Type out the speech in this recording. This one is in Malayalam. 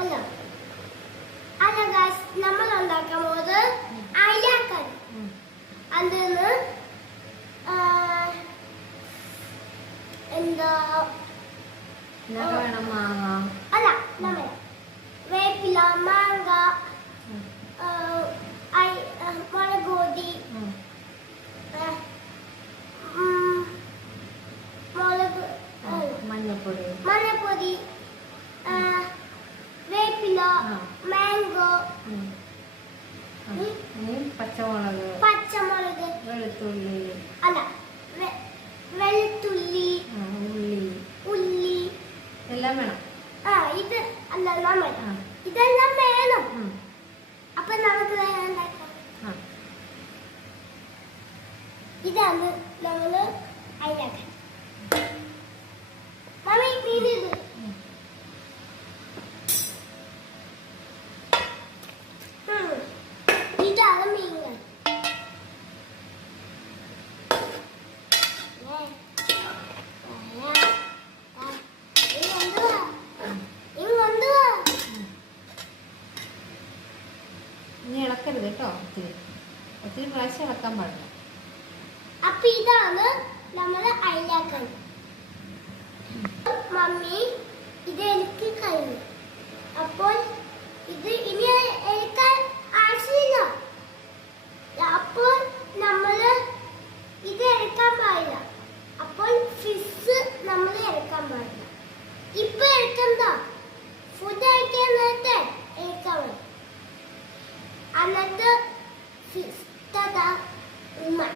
അല്ല അല്ല ഗൈസ് നമ്മൾ ഉണ്ടാക്കാൻ പോകുന്നത് അയിലക്കറി. അതിന് എന്താ വേണം? മാങ്ങ അല്ല വേപ്പില, മാങ്ങ, മുളക് പൊടി, മഞ്ഞപ്പൊടി, വേപ്പില, മാംഗോ, പച്ചമുളക്, വെളുത്തുള്ളി, അല്ല വെളുത്തുള്ളി, ഉള്ളി എല്ലാം വേണം. ഇത് അല്ലെല്ലാം വേണം, ഇതെല്ലാം വേണം. അപ്പൊ നമുക്ക് ഉണ്ടാക്കാം. ഇതാണ് നമ്മള് അയിലക്കറി. മമ്മി മീൻ ഇത് ഇതാണ് മീൻ. ഇനി ഇളക്കരുത് കേട്ടോ, ഒത്തിരി പ്രാവശ്യം ഇളക്കാൻ പാടില്ല. അപ്പൊ ഇതാണ് നമ്മള് അയിലക്കറി. മമ്മി ഇത് എനിക്ക് കഴിഞ്ഞു. അപ്പോൾ ഇത് ഇനി എടുക്കാൻ ആവശ്യമില്ല. അപ്പോൾ നമ്മള്